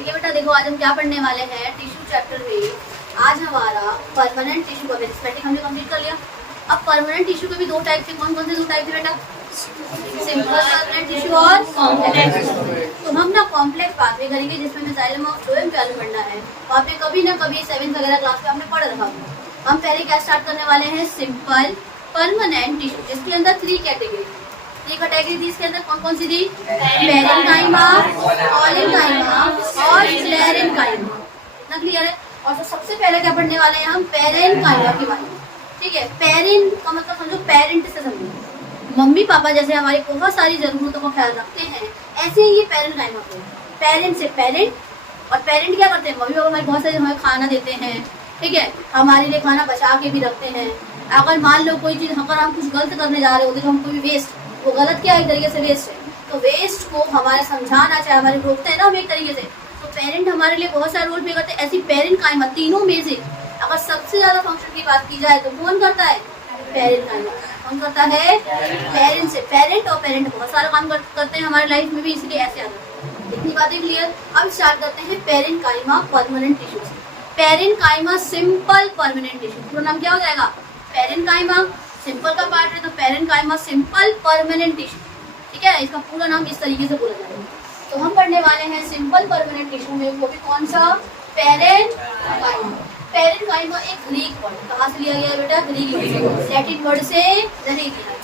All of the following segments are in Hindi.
ठीक है बेटा, देखो आज हम क्या पढ़ने वाले हैं टिश्यू चैप्टर में। आज हमारा परमानेंट टिश्यू का स्टैटिक हमने कंप्लीट कर लिया। अब परमानेंट टिश्यू के भी दो टाइप थे। कौन कौन से दो टाइप थे बेटा? सिंपल परमानेंट टिश्यू और कॉम्प्लेक्स। तो हम ना कॉम्प्लेक्स पाथवे करेंगे जिसमें हमें जाइलम ऑफ फ्लोएम वैल्यू पढ़ना है। तो आपने कभी ना कभी 7th वगैरह क्लास में आपने पढ़ रखा होगा। हम पहले क्या स्टार्ट करने वाले हैं? सिंपल परमानेंट टिश्यू, जिसके अंदर 3 कैटेगरी थी। इसके अंदर कौन कौन सी थी? पेरेन्काइमा, ऑलिगोकाइमा और स्क्लेरेन्काइमा। इतना क्लियर है? और तो सबसे पहले क्या पढ़ने वाले हैं हम? पेरेन्काइमा के बारे में। ठीक है, पेरेंट का मतलब समझो पेरेंट से समझो। मम्मी पापा जैसे हमारी बहुत सारी जरूरतों का ख्याल रखते हैं, ऐसे ही ये पेरेन्काइमा को। पेरेंट से पेरेंट, और पेरेंट क्या करते हैं? मम्मी पापा हमारे बहुत सारे हमें खाना देते हैं। ठीक है, हमारे लिए खाना बचा के भी रखते हैं। अगर मान लो कोई चीज अगर हम कुछ गलत करने जा रहे होते तो हम कोई वेस्ट, वो गलत क्या है? एक तरीके से वेस्ट है। तो वेस्ट को हमारे समझाना चाहे हमारे रोकते हैं ना हम एक तरीके से, तो पेरेंट हमारे लिए बहुत सारा रोल प्ले करते हैं। ऐसी पेरेन्काइमा तीनों में से अगर सबसे ज्यादा फंक्शन की बात की जाए तो कौन करता है? पेरेन्काइमा। कौन करता है? पेरेंट से पेरेंट। और पेरेंट बहुत सारा काम करते हैं हमारे लाइफ में भी, इसलिए ऐसे आता है। इतनी बातें क्लियर। अब स्टार्ट करते हैं पेरेन्काइमा परमानेंट टिश्यू से। पेरेन्काइमा सिंपल परमानेंट टिश्यू, पूरा नाम क्या हो जाएगा? पेरेन्काइमा। सिंपल का पार्ट है तो पेरेन्काइमा सिंपल परमानेंट टिश्यू। ठीक है, इसका पूरा नाम इस तरीके से बोला जाएगा। तो हम पढ़ने वाले हैं सिंपल परमानेंट टिश्यू में, वो भी कौन सा? पेरेन्काइमा। पेरेन्काइमा एक ग्रीक वर्ड, कहाँ से लिया गया है बेटा? ग्रीक वर्ड, लैटिन वर्ड से नहीं लिया,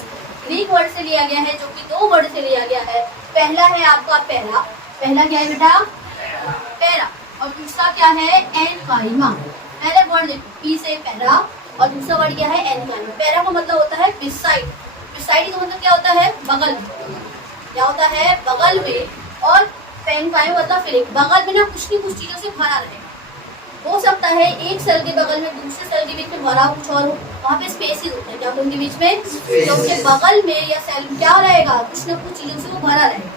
ग्रीक वर्ड से लिया गया है, जो कि 2 वर्ड से लिया गया है। पहला है आपका पैरा। पहला क्या है बेटा? पैरा। और दूसरा क्या है? एनकाइमा। पहले वर्ड देखो, पी से पैरा, और दूसरा वर्ड क्या है? एनकाइमा। पैरा का मतलब होता है बिसाइड। बिसाइड का मतलब क्या होता है? बगल। क्या होता है? बगल में। और पेनकाइमा मतलब फिलिंग, बगल में ना कुछ न कुछ चीजों से भरा रहेगा। हो सकता है एक सेल के बगल में दूसरे सेल के बीच में भरा कुछ और हो, वहाँ पे स्पेसेस होते हैं। क्या होते हैं उनके बीच में? तो उसके बगल में या सेल में क्या रहेगा? कुछ न कुछ चीजों से वो भरा रहेगा।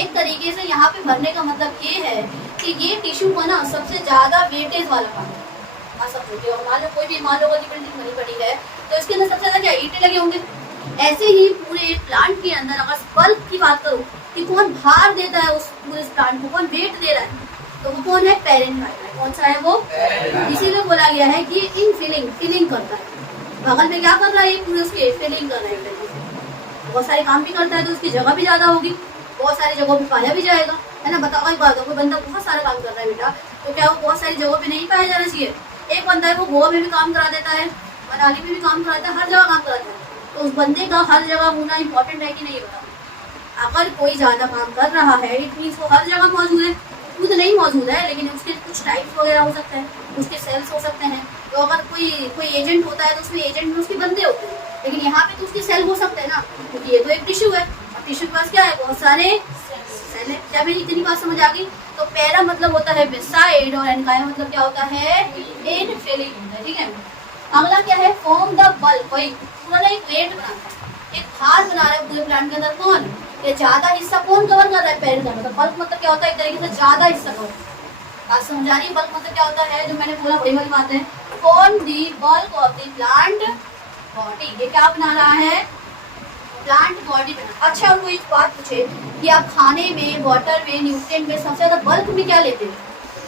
एक तरीके से यहाँ पे भरने का मतलब ये है कि ये टिश्यू का ना सबसे ज्यादा वेटेज वाला पार्ट है। मान लो कोई भी मान लो की प्रिंटिंग बनी पड़ी है तो इसके अंदर सबसे ज्यादा क्या ईंटें लगे होंगे। ऐसे ही पूरे प्लांट के अंदर अगर बल्क की बात करो कि कौन भार देता है उस पूरे प्लांट को, कौन वेट दे रहा है, तो वो कौन है? पेरेन्काइमा। कौन सा है वो? इसीलिए बोला गया है कि इन फिलिंग करता है। बगल में क्या कर रहा है? ये पूरे उसके फिलिंग कर रहा है। बहुत सारे काम भी करता है तो उसकी जगह भी ज्यादा होगी, बहुत सारी जगहों पे पाया भी जाएगा, है ना। बताओ एक बात, कोई बंदा बहुत सारा काम कर रहा है बेटा, तो क्या वो बहुत सारी जगहों पे नहीं पाया जाना चाहिए? एक बंदा है वो गोवा में भी काम करा देता है, मनाली में भी काम कराता है, हर जगह काम कराता है, तो उस बंदे का हर जगह होना इम्पोर्टेंट है कि नहीं? बताओ। अगर कोई ज्यादा काम कर रहा है इट मीन्स वो हर जगह मौजूद है। खुद नहीं मौजूद है लेकिन उसके कुछ टाइप्स वगैरह हो सकते हैं, उसके सेल्स हो सकते हैं। तो अगर कोई एजेंट होता है तो उसमें एजेंट में उसके बंदे होते हैं, लेकिन यहाँ पे तो उसके सेल हो सकते हैं ना, क्योंकि ये तो एक टिश्यू है और टिश्यू के पास क्या है? बहुत सारे सेल है। क्या मेरी इतनी बात समझ आ गई? तो पैरा मतलब होता है बिसाइड और एनकाइमा मतलब क्या होता है? In filling. ठीक है, अगला क्या है? Form the bulk. वही पूरा एक वेट बनाता है, एक भार बना रहा है पूरे प्लांट के अंदर। कौन? ये ज्यादा हिस्सा कौन कवर कर रहा है? पेरेन्काइमा। मतलब बल्क मतलब क्या होता है? एक तरीके से ज्यादा हिस्सा कवर। आज समझा रही है बल्क मतलब क्या होता है? जो मैंने बोला वही वाली बात है। कौन? The bulk of the plant body. ये क्या बना रहा है? प्लांट बॉडी बना। अच्छा, उनको एक बात पूछे कि आप खाने में, वाटर में, न्यूट्रिएंट में सबसे ज्यादा बल्क में क्या लेते हैं?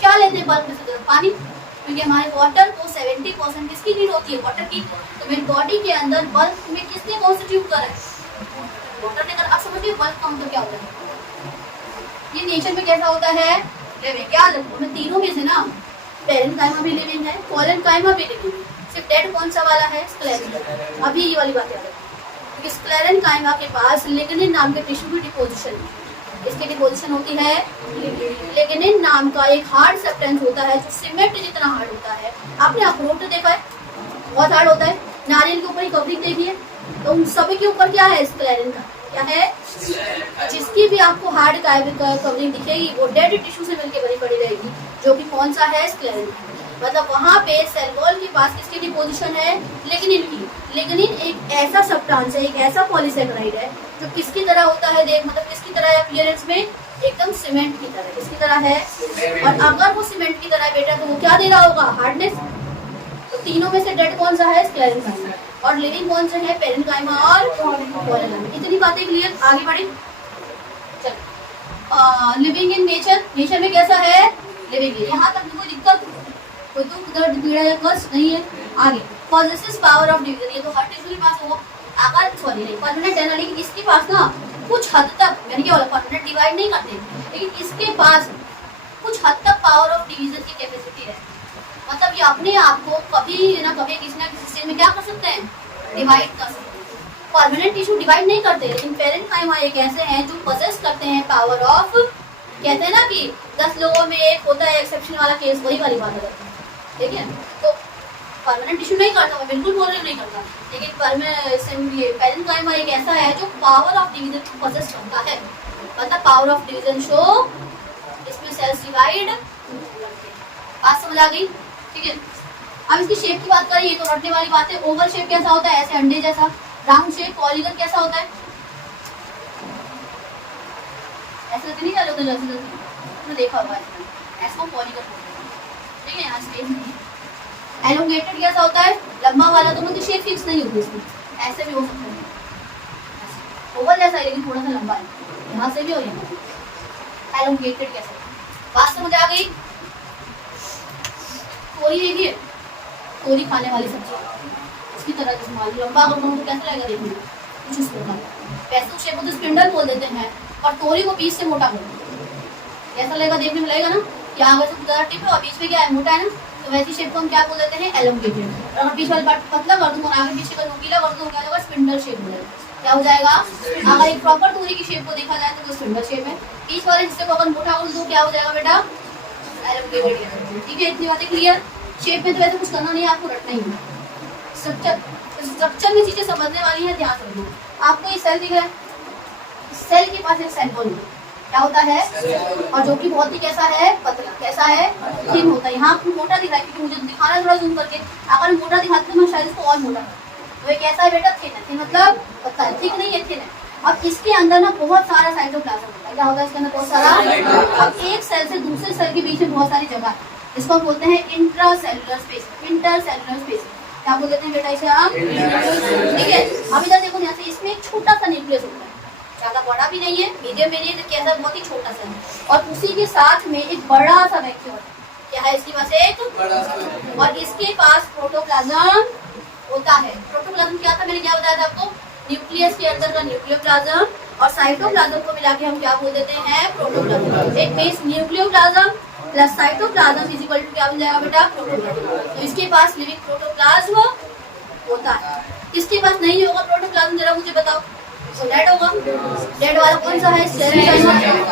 क्या लेते हैं बल्क में सबसे ज्यादा? पानी। क्योंकि हमारे वाटर को 70% किसकी नीड होती है? वाटर की। तो मेरी बॉडी के अंदर बल्क में किसने कॉन्स्टिट्यूट करा है? वाटर ने। अगर आप समझिए बल्क का मतलब क्या होता है? ये नेचर में कैसा होता है? लिविंग। क्या मैं तीनों में से ना, पेरेन्काइमा भी लिविंग है, कॉलेन्काइमा भी लिविंग है। सिर्फ डेड कौन सा वाला है? स्क्लेरेन्काइमा। अभी ये वाली बात याद रखो, क्योंकि स्क्लेरेन्काइमा के पास लिग्निन नाम के टिश्यू की डिपोजिशन है। इसकी डिपोजिशन होती है लिग्निन नाम का एक हार्ड सब्सटेंस होता है जो सीमेंट जितना हार्ड होता है। आपने अखरोट देखा है? बहुत हार्ड होता है। नारियल के ऊपर ही कवरिंग देखी है, तो उन सभी के ऊपर क्या है? स्क्लेरेन का क्या है? जिसकी भी आपको हार्ड कवरिंग दिखेगी वो डेड टिश्यू से मिलकर बनी पड़ी रहेगी, जो कि कौन सा है? स्क्लेरेन। मतलब वहाँ पे सेल वॉल के पास किसकी डिपोजिशन है? लिग्निन की। लिग्निन एक ऐसा सब्सटेंस है, एक ऐसा पॉलीसेकेराइड है जो किसकी तरह होता है? देख, मतलब किसकी तरह है अपीयरेंस में? एकदम सीमेंट की तरह। किसकी तरह है? और अगर वो सीमेंट की तरह बेटा तो वो क्या दे रहा होगा? हार्डनेस। तो तीनों में से डेड कौन सा है? स्क्लेरेन्काइमा। और लिविंग कौन सा है? पेरेन्काइमा और कॉलेन्काइमा। इतनी बातें क्लियर? आगे बढ़े। चलो, लिविंग इन नेचर। नेचर में कैसा है? लिविंग है। यहाँ तक कोई दिक्कत, कोई दुख दर्द पीड़ा या कष्ट नहीं है। आगे पॉजेसिस पावर ऑफ डिवीजन, ये तो हर टिश्यू के पास होगा, अगर सॉरी नहीं परमानेंट है ना, लेकिन इसके पास ना कुछ हद तक, यानी क्या बोला परमानेंट डिवाइड नहीं करते, लेकिन इसके पास कुछ हद तक पावर ऑफ डिवीजन की कैपेसिटी है। मतलब ये अपने आप को कभी ना किसी स्टेज में क्या कर सकते हैं, डिवाइड कर सकते हैं। परमानेंट टिश्यू डिवाइड नहीं करते, लेकिन पेरेन्काइमा एक ऐसे हैं जो पोजेस करते हैं पावर ऑफ, कहते हैं ना कि 10 लोगों में एक होता है एक्सेप्शन वाला केस, वही वाली बात है। ठीक है, तो परमानेंट टिश्यू नहीं करता, मैं बिल्कुल बोल रही हूँ नहीं करता, लेकिन पेरेन्काइमा एक ऐसा है जो पावर ऑफ डिवीजन को पोजेस करता है। मतलब पावर ऑफ डिवीजन शो, इसमें सेल्स डिवाइड, बात समझ आ गई? ठीक है, अब इसकी शेप की बात करें, ये तो रटने वाली बात है। ओवल शेप कैसा होता है, ऐसे अंडे जैसा। राउंड शेप पॉलीगन कैसा होता है, ऐसे नहीं चलो तो जैसे देखा होगा ऐसा पॉलीगन होता है। ठीक है, यहाँ स्पेस नहीं है। एलोंगेटेड कैसा होता है, लंबा वाला, तो मतलब शेप फिक्स नहीं होती इसमें, ऐसे भी हो सकता है। ओवल जैसा है लेकिन थोड़ा सा लंबा है, यहाँ से भी और यहाँ से। एलोंगेटेड कैसा, बात समझ आ गई? तोरी देखिए, तोरी खाने वाली सब्जी, इसकी तरह जैसे मालूम लंबा अगर तो कैसा लगेगा देखने में, कुछ इस प्रकार। पैसों शेप को तो स्पिंडल बोल देते हैं, और तोरी को बीच से मोटा कर देते हैं। कैसा लगेगा, देखने में लगेगा ना कि आगे से ज़्यादा टिप है और बीच में क्या है, मोटा है ना, तो वैसी शेप को हम क्या बोल देते हैं, एलोंगेटेड। और अगर बीच वाली पार्ट पतला कर दूँ और आगे पीछे का नुकीला कर दूँ, क्या होगा, स्पिंडल शेप हो जाएगा। क्या हो जाएगा, अगर एक प्रॉपर तोरी की शेप को देखा जाए तो वो स्पिंडल शेप है। बीच वाले हिस्से को अगर मोटा कर दूँ, क्या हो जाएगा बेटा, एलोंगेटेड। ठीक है, इतनी बातें क्लियर। शेप में तो वैसे कुछ करना नहीं है, आपको रटना ही है। स्ट्रक्चर में चीजें समझने वाली है, ध्यान रखना। आपको ये सेल दिख रहा है, सेल के पास एक सेल वॉल क्या होता है, और जो कि बहुत ही कैसा है, पतला, कैसा है, थिन होता है। यहाँ आपको मोटा दिख रहा है क्योंकि मुझे दिखाना है थोड़ा जूम करके, अगर मोटा दिखाते तो मैं शायद इसको और मोटा करता। तो ये कैसा है बेटा, थिन है। थिन मतलब पतला है, थिक नहीं है, थिन है। अब इसके अंदर ना बहुत सारा साइटोप्लाज्म होता है। क्या होता है इसके अंदर, बहुत सारा। अब एक सेल से दूसरे सेल के बीच में बहुत सारी जगह है, इसको हम बोलते हैं इंट्रासेलुलर स्पेस, इंटरसेलुलर स्पेस। क्या बोल देते हैं बेटा इसे आप, ठीक है। अब इधर देखो, यहाँ से इसमें एक छोटा सा न्यूक्लियस होता है, ज्यादा बड़ा भी नहीं है, मीडियम में नहीं है, तो कैसा बहुत ही छोटा सा है। और उसी के साथ में एक बड़ा सा वैक्यूल, क्या है इसके पास, एक, और इसके पास प्रोटोप्लाज्म होता है। प्रोटोप्लाज्म क्या था, मैंने क्या बताया था आपको, न्यूक्लियस के अंदर का न्यूक्लियोप्लाज्म, और साइटोप्लाज्म को मिला के हम क्या बोल देते हैं, प्रोटोप्लाज्म। एक means nucleoplasm plus cytoplasm is equal to क्या बन जाएगा बेटा, प्रोटोप्लाज्म। तो इसके पास लिविंग प्रोटोप्लाज्म होता है। किसके पास नहीं होगा प्रोटोप्लाज्म, जरा मुझे बताओ, डेड होगा। डेड वाला कौन सा है, सेल।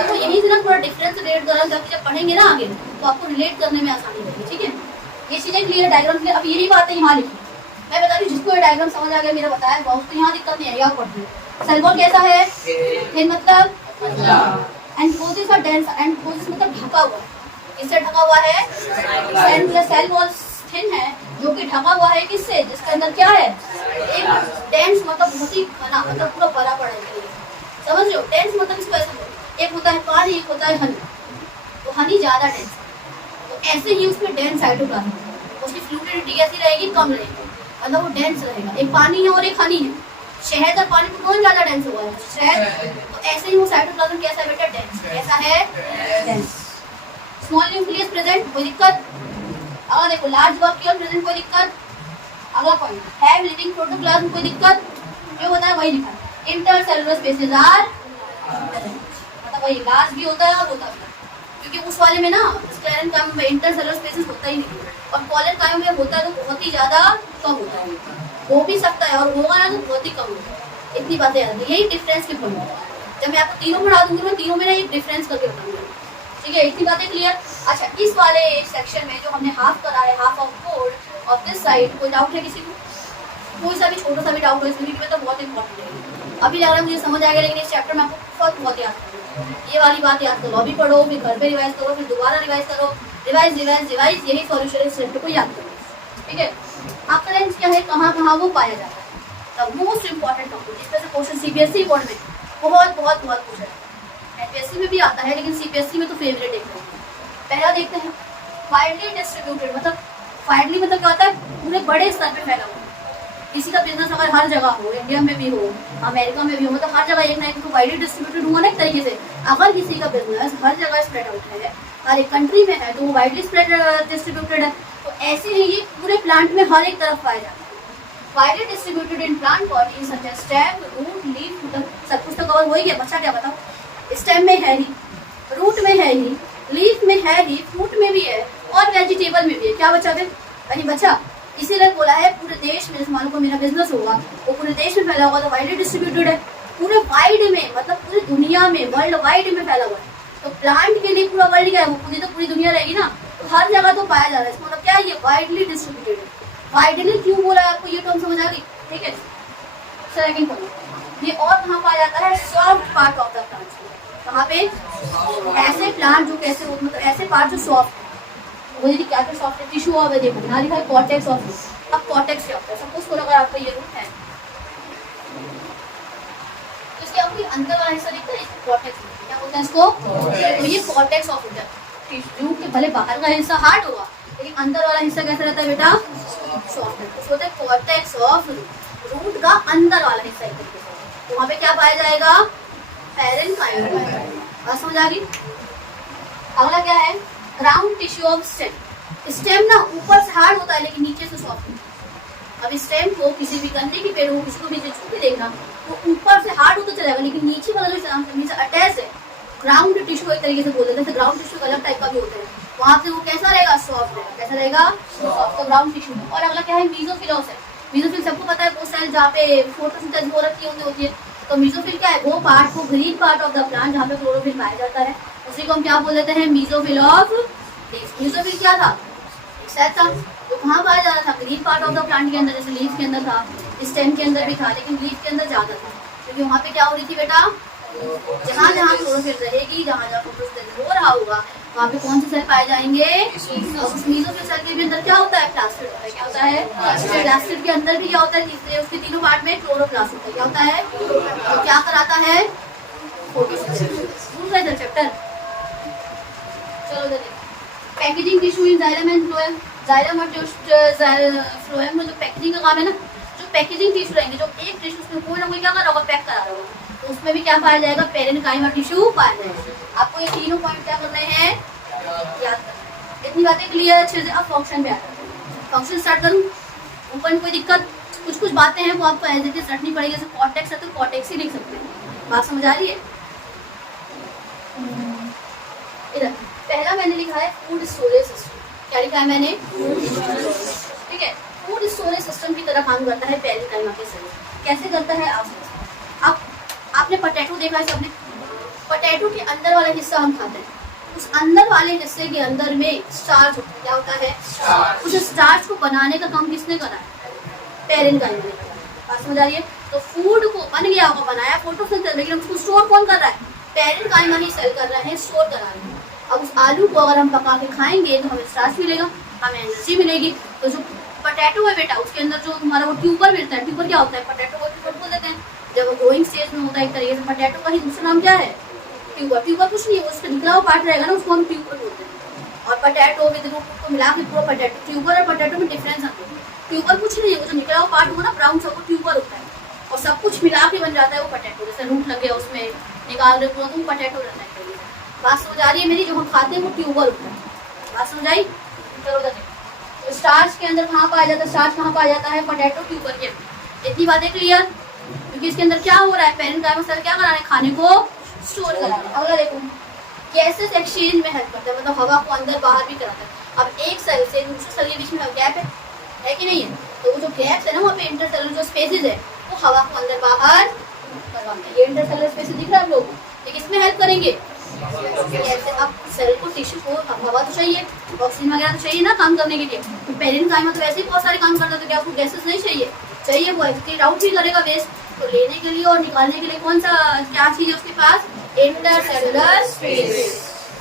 तो यही से ना थोड़ा डिफरेंस रिलेट करा, जब पढ़ेंगे ना आगे तो आपको रिलेट करने में आसानी होगी। ठीक है, ये चीजें क्लियर, डायग्राम क्लियर। अब यही बात है यहाँ लिखी, मैं बता रही हूँ, जिसको ये डायग्राम समझ आ गया मेरा बताया हुआ, उसको यहाँ दिक्कत नहीं आएगी, आप पढ़िए। सेल वॉल कैसा है, थिन मतलब, एंडोसिस और डेंस। एंडोसिस मतलब ढका हुआ, इससे ढका हुआ है, सेल वॉल थिन है जो कि ढका हुआ है किससे, जिसके अंदर क्या है, एक डेंस मतलब बहुत ही घना, मतलब पूरा भरा पड़ा है। समझ रहे हो, डेंस मतलब इसको ऐसे, एक होता है पानी, एक होता है हनी, तो हनी ज्यादा डेंस, तो ऐसे ही उसमें डेंस साइटोप्लाज्म, उसकी फ्लूइडिटी कैसी रहेगी, कम रहेगी, मतलब वो डेंस रहेगा। एक पानी है और एक हनी है, शहद और पानी में कौन ज्यादा डेंस हुआ है, शहद। तो ऐसे ही वो साइटोप्लाज्म कैसा है बेटा, डेंस, कैसा है, डेंस। स्मॉल न्यूक्लियस प्रेजेंट, कोई दिक्कत। अगर देखो लार्ज वैक्यूल प्रेजेंट, कोई दिक्कत। अगला पॉइंट, हैव लिविंग प्रोटोप्लाज्म, कोई दिक्कत। जो होता है वही लिखा है, इंटरसेलुलर स्पेसेस आर, मतलब वही लार्ज भी होता है और होता है, क्योंकि उस वाले में ना स्क्लेरेंकाइमा में इंटरसेलुलर स्पेसेस होता ही नहीं, और कॉलेरकाइमा में होता है तो बहुत ही ज्यादा कम होता है, हो भी सकता है और होगा ना तो बहुत ही कम होता है। इतनी बातें याद है, यही डिफरेंस की पॉइंट है। जब मैं आपको तीनों पढ़ा दूंगी, मैं तीनों में ना एक डिफरेंस करके बताऊंगी। ठीक है, इतनी बातें क्लियर। अच्छा, इस वाले सेक्शन में जो हमने हाफ करा है, half of code of this side, कोई डाउट है किसी को, कोई सा भी छोटा सा भी डाउट हो इसमें, क्योंकि तो बहुत इंपॉर्टेंट है। अभी लग रहा है मुझे समझ आएगा, लेकिन इस चैप्टर में आपको बहुत याद करो, ये वाली बात याद करो, अभी पढ़ो, फिर घर पे रिवाइज करो, फिर दोबारा रिवाइज करो, रिवाइज रिवाइज रिवाइज, यही सॉल्यूशन इस चैप्टर को याद करो। ठीक है, अकरेंस क्या है, कहाँ कहाँ वो पाया जाता है, द मोस्ट इंपॉर्टेंट टॉपिक। इसमें से क्वेश्चन सीबीएसई बोर्ड में बहुत बहुत बहुत पूछा है, एचपीएससी में भी आता है, लेकिन सीबीएसई में तो फेवरेट देखते हैं। पहला देखते हैं, वाइडली डिस्ट्रीब्यूटेड, मतलब वाइडली मतलब क्या होता है, पूरे बड़े स्तर पे फैला हुआ। किसी का बिजनेस अगर हर जगह हो, इंडिया में भी हो, अमेरिका में भी हो, मतलब हर जगह एक ना एक तो वाइडली डिस्ट्रीब्यूटेड हुआ ना एक तरीके से। अगर किसी का बिजनेस हर जगह स्प्रेड आउट है, हर एक कंट्री में है, तो वो वाइडली स्प्रेड डिस्ट्रीब्यूटेड है। तो ऐसे ही ये पूरे प्लांट में हर एक तरफ पाया जाता है। Widely distributed in plant body such as stem, root, leaf, सब कुछ तो कवर हो ही गया, बच्चा क्या बताओ। स्टेम में है ही, रूट में है ही, लीफ में है ही, फ्रूट में भी है और वेजिटेबल में भी है। क्या बचा फिर? वही बचा। इसीलिए बोला है पूरे देश में, जैसे मान लो मेरा बिजनेस होगा वो पूरे देश में फैला होगा तो वाइडली डिस्ट्रीब्यूटेड है। पूरे वाइड में मतलब पूरी दुनिया में, वर्ल्ड वाइड में फैला हुआ है। तो प्लांट के लिए पूरा वर्ल्ड क्या है, वो पूरी तो पूरी दुनिया रहेगी ना, तो हर जगह तो पाया जा रहा है। इसका मतलब क्या है, ये वाइडली डिस्ट्रीब्यूटेड है। वाइडली क्यों बोला है आपको, ये टर्म समझ आ गई? ठीक है, सेकंड पॉइंट, ये और कहाँ पाया जाता है? Soft part of the plant. कहाँ पे? ऐसे प्लांट जो कैसे, मतलब ऐसे पार्ट जो सॉफ्ट है। वो यदि क्या सॉफ्ट है, टिश्यू और देखो यहाँ लिखा है कॉर्टेक्स ऑफ। अब कॉर्टेक्स क्या होता है? सपोज करो अगर आपका ये रूट है तो इसके आपको अंदर वाला हिस्सा दिखता है, इसको कॉर्टेक्स क्या बोलते हैं इसको? तो ये कॉर्टेक्स ऑफ रूट है। रूट के भले बाहर का हिस्सा हार्ड होगा लेकिन अंदर वाला हिस्सा कैसा रहता है बेटा? सॉफ्ट है। तो होता है कॉर्टेक्स ऑफ रूट, रूट का अंदर वाला हिस्सा एक तरीके से। तो वहाँ पे क्या पाया जाएगा? पेरेन्काइमा पाया जाएगा। बात समझ आ गई? अगला क्या है? Ground tissue of stem. Stem ना ऊपर से हार्ड होता है लेकिन नीचे से सॉफ्ट होता है। अब स्टेम को किसी भी गन्ने की पेड़ हो, किसी को भी छू के देखना, वो ऊपर से हार्ड होता चलेगा लेकिन नीचे वाला जो जमीन से अटैच है, ग्राउंड टिश्यू एक तरीके से बोल देते हैं। ग्राउंड टिश्यू अलग टाइप का भी होता है, वहां से वो कैसा रहेगा? सॉफ्ट रहेगा। कैसा रहेगा? सॉफ्ट। तो ग्राउंड टिश्यू। और अगला क्या है? मीजोफिलोस है। मेसोफिल सबको पता है, वो सेल जहाँ पे फोटोसिंथेसिस हो रखी होती है। तो मेसोफिल क्या है? वो पार्ट, वो green part of the plant जहाँ पे क्लोरोफिल पाया जाता है, उसी को हम क्या बोल देते हैं? Mesophyll of leaf. मेसोफिल क्या था? सेल था। तो कहाँ पाया जा रहा था? Green part of the plant के अंदर, जैसे लीफ के अंदर था, स्टेम के अंदर भी था, लेकिन लीफ के अंदर ज्यादा था क्योंकि वहाँ पे क्या हो रही थी बेटा? जहाँ जहाँ क्लोरोफिल रहेगी, जहाँ जहाँ फोटोसिंथेसिस हो रहा होगा, वहाँ पे कौन से सेल पाए जाएंगे? उस मेसोफिल सेल के भी अंदर क्या होता है? प्लास्टिड होता है। क्या होता है? प्लास्टिड के अंदर भी क्या होता है? तीसरे उसके तीनों पार्ट में क्लोरोप्लास्ट होता है। क्या होता है? तो क्या कराता है? फोटोसिंथेसिस। भूल गए थे चैप्टर? चलो देखिए, packaging tissue in xylem and phloem. Xylem और फ्लोएम में जो पैकेजिंग का काम है ना, जो पैकेजिंग टिश्यू रहेंगे, जो एक टिश्यू उसमें कोई ना कोई क्या कर रहा होगा? पैक करा रहा होगा, तो उसमें भी क्या पाया जाएगा? पेरेन्काइमा टिश्यू पाया जाएगा। आपको ये तीनों पॉइंट क्या करने हैं? याद करना। इतनी बातें क्लियर अच्छे से। अब फंक्शन पे आते हैं। फंक्शन स्टार्ट करूँ? ऊपर में कोई दिक्कत? कुछ बातें हैं वो आपको एज इट इज रखनी पड़ेगी। जैसे कॉर्टेक्स है तो कॉर्टेक्स ही लिख सकते हैं। बात समझ आ रही है? इधर पहला मैंने लिखा है फूड स्टोरेज सिस्टम। क्या लिखा है मैंने? ठीक है, फूड स्टोरेज सिस्टम की तरह काम करता है पेरेन्काइमा के सेल। कैसे करता है? आप आपने पोटैटो देखा है सबने? पोटैटो के अंदर वाला हिस्सा हम खाते हैं, उस अंदर वाले हिस्से के अंदर में स्टार्च होता है। क्या होता है? उस स्टार्च को बनाने का काम किसने करा है? पेरेन्काइमा ने करा। बात समझ आ रही है? तो फूड को बन गया होगा, बनाया फोटोसिंथेसिस, लेकिन उसको स्टोर कौन कर रहा है? पेरेन्काइमा ही सेल कर रहा है, स्टोर करा रहा है। अब उस आलू को अगर हम पका के खाएंगे तो हमें स्टार्च मिलेगा, हमें एनर्जी मिलेगी। तो जो पोटैटो है बेटा, उसके अंदर जो हमारा वो ट्यूबर मिलता है। ट्यूबर क्या होता है? पोटैटो को ट्यूबर बोल देते हैं। जब वो ग्रोइंग स्टेज में होता है एक तरीके से, पोटैटो का ही दूसरा नाम क्या है? ट्यूबर। ट्यूबर कुछ नहीं है, उसका निकला हुआ पार्ट रहेगा ना, उसको हम ट्यूबर बोलते हैं। और पोटैटो विद रूट को मिला के पूरा पोटैटो। ट्यूबर और पोटैटो में डिफरेंस है। ट्यूबर कुछ नहीं है, वो जो निकला हुआ पार्ट होगा ना ब्राउन सा, वो ट्यूबर होता है। और सब कुछ मिला के बन जाता है वो पोटैटो। जैसे रूट लग गया उसमें, निकाल रहे पूरा, तो वो पोटैटो रहता है। बात समझ आ रही है मेरी? जो हम खाते हैं वो ट्यूबर होता है। बात समझ आई? चलो देखिए, तो स्टार्च के अंदर कहाँ पाया जाता है? स्टार्च कहाँ पाया जाता है? पोटैटो ट्यूबर के अंदर। इतनी बातें क्लियर? क्योंकि इसके अंदर क्या हो रहा है? पेरेन्काइमा सेल क्या करा रहे हैं? खाने को स्टोर करा रहे हैं। अगला देखो, गैसेस एक्सचेंज में हेल्प करता है, मतलब हवा को अंदर बाहर भी कराता है। अब एक सेल से दूसरे सेल के बीच में गैप है कि नहीं है? तो वो जो गैप्स है ना, वहाँ पे इंटरसेलुलर जो स्पेसेस है, वो हवा को अंदर बाहर करवाते हैं। ये इंटरसेलुलर स्पेसेस दिख रहा है आप लोगों को? ये किसमें हेल्प करेंगे? ऐसे अब सेल को, टिश्यू को हवा तो चाहिए, ऑक्सीजन वगैरह तो चाहिए ना काम करने के लिए। तो पेरेन्काइमा तो वैसे ही बहुत सारे काम करता है, तो क्या आपको गैसेस नहीं चाहिए? चाहिए। वो एक्सक्रीट आउट भी करेगा वेस्ट। तो लेने के लिए और निकालने के लिए कौन सा क्या चीज है उसके पास? Intercellular space.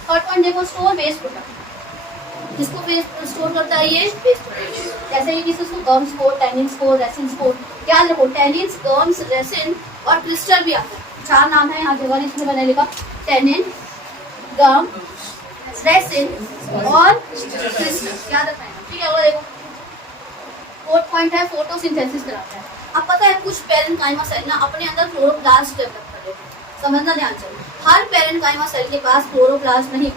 थर्ड पॉइंट देखो, स्टोर वेस्ट प्रोडक्ट। किसको वेस्ट स्टोर करता है? ये वेस्ट प्रोडक्ट। जैसे कि किसको? Gum spore, tannin spore, resin spore. याद रखो, टैनिन, गम्स, रेसिन और क्रिस्टल भी आता है। 4 नाम है यहाँ जगह इसमें बने लिखा। टैनिन, गम, रेसिन और क्रिस्टल, याद रखना है। ठीक है, वो देखो फोर्थ पॉइंट है फोटोसिंथेसिस कराता है। अब पता है कुछ पेरेन्काइमा सेल ना अपने अंदर क्लोरोप्लास्ट डेवलप कर लेते हैं। समझना ध्यान से, हर पेरेन्काइमा सेल के पास क्लोरोप्लास्ट नहीं,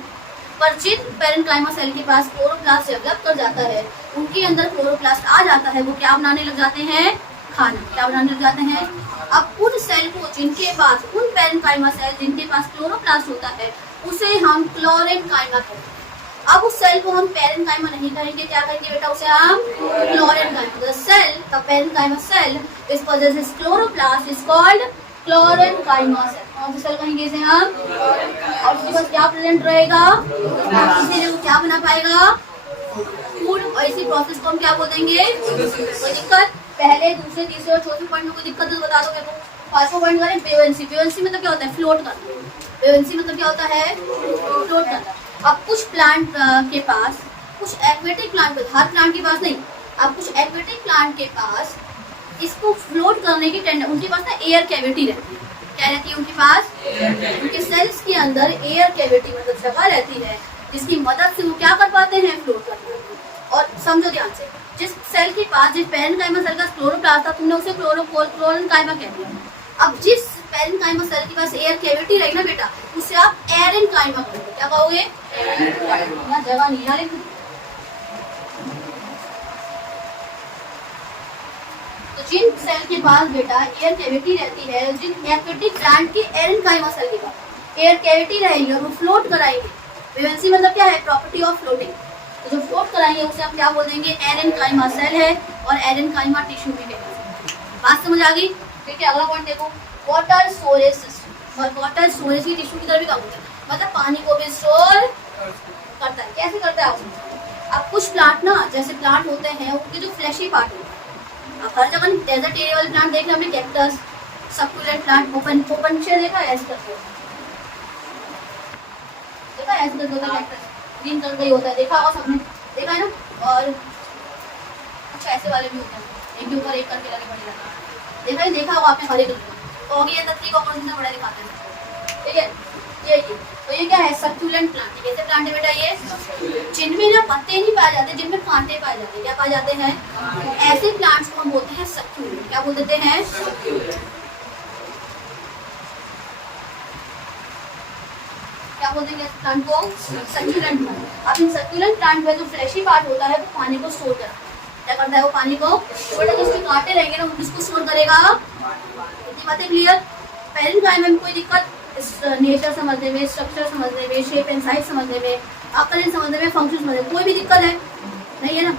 पर जिन पेरेन्काइमा सेल के पास क्लोरोप्लास्ट डेवलप कर जाता है, उनके अंदर क्लोरोप्लास्ट आ जाता है, वो क्या बनाने लग जाते हैं? खाना। क्या बनाने लग जाते हैं? अब उन सेल को जिनके पास, उन पेरेन्काइमा सेल जिनके पास क्लोरोप्लास्ट होता है, उसे हम क्लोरेन्काइमा कहते हैं। अब उस सेल को हम पेरेन्काइमा नहीं कहेंगे, क्या कहेंगे बेटा? उसे हम chlorenchyma. The cell, the parenchyma cell which possesses chloroplast is called chlorenchyma cell. कौन सा सेल कहेंगे इसे हम? और उसके पास क्या प्रेजेंट रहेगा? इसीलिए वो क्या बना पाएगा? फूड। और इसी प्रोसेस को हम क्या बोल देंगे? कोई दिक्कत? पहले, दूसरे, तीसरे और चौथे पॉइंट में कोई दिक्कत तो बता दो मेरे को। पांचवा पॉइंट करें बेवेंसी। बेवेंसी मतलब क्या होता है? फ्लोट करना। बेवेंसी मतलब क्या होता है? फ्लोट करना। अब कुछ प्लांट के पास, कुछ एक्वेटिक प्लांट, हर प्लांट के पास नहीं, अब कुछ एक्वेटिक प्लांट के पास इसको फ्लोट करने की टेंडेंसी, उनके पास ना एयर कैविटी रहती है। क्या रहती है उनके पास? उनके सेल्स के अंदर एयर कैविटी मतलब जगह रहती है, जिसकी मदद से वो क्या कर पाते हैं? फ्लोट करते हैं। और समझो ध्यान से, जिस सेल के पास, जिस पेरेन्काइमा सेल का क्लोरोप्लास्ट था, तुमने उसे क्लोरेन्काइमा कह दिया। अब जिस पेरेन्काइमा सेल के पास एयर कैविटी रही ना बेटा, उसे आप एरेन्काइमा कहोगे। क्या कहोगे? एरेन्काइमा। जगह नहीं आ रही। तो जिन सेल के पास बेटा एयर कैविटी रहती है, जिन एक्वेटिक प्लांट के एरेन्काइमा सेल के पास एयर कैविटी रहेगी और वो फ्लोट कराएंगे। बेवेंसी मतलब क्या है? Property of floating. तो जो फ्लोट कराएंगे उसे हम क्या बोल देंगे? एरेन्काइमा सेल है, और एरेन्काइमा टिश्यू भी कहेंगे। बात समझ आ गई? ठीक है, अगला पॉइंट देखो, वाटर स्टोरेज सिस्टम। और वाटर स्टोरेज की टिश्यू की तरह भी काम होता है, मतलब पानी को भी स्टोर करता है। कैसे करता है? अब कुछ प्लांट ना, जैसे प्लांट होते हैं, उनके जो फ्लैशी पार्ट होता है, अब हर जगह डेजर्ट एरिया वाले प्लांट देख रहे हमने, cactus, succulent plant, open share देखा है? ऐसे करके देखा है? ऐसे करके होता है कैक्टस, ग्रीन कलर का ही होता है, देखा होगा सबने, देखा है ना? और कुछ ऐसे वाले भी होते हैं, एक के ऊपर एक करके लगे पड़े रहते हैं, देखा है? देखा होगा आपने हरे कलर का। तो ये तत्ती को कौन सा बड़ा दिखाते हैं, ठीक है? ये तो ये क्या है? Succulent plant. कैसे प्लांट है बेटा ये? जिनमें ना पत्ते नहीं पाए जाते, जिनमें कांटे पाए जाते हैं। क्या पाए जाते हैं? ऐसे प्लांट्स को हम बोलते हैं सक्यूलेंट। क्या बोल देते हैं? क्या बोलते हैं प्लांट को? Succulent plant. अब इन सक्यूलेंट प्लांट में जो फ्लैशी पार्ट होता है, वो पानी को स्टोर करता है। क्या करता है? वो पानी को, बट अगर उसमें कांटे रहेंगे ना, वो किसको स्टोर करेगा? इतनी बातें क्लियर? पेरेन्काइमा में कोई दिक्कत? नेचर समझने में, स्ट्रक्चर समझने में, शेप एंड साइज समझने में, आकलन समझने में, फंक्शन समझने में कोई भी दिक्कत है? नहीं है ना?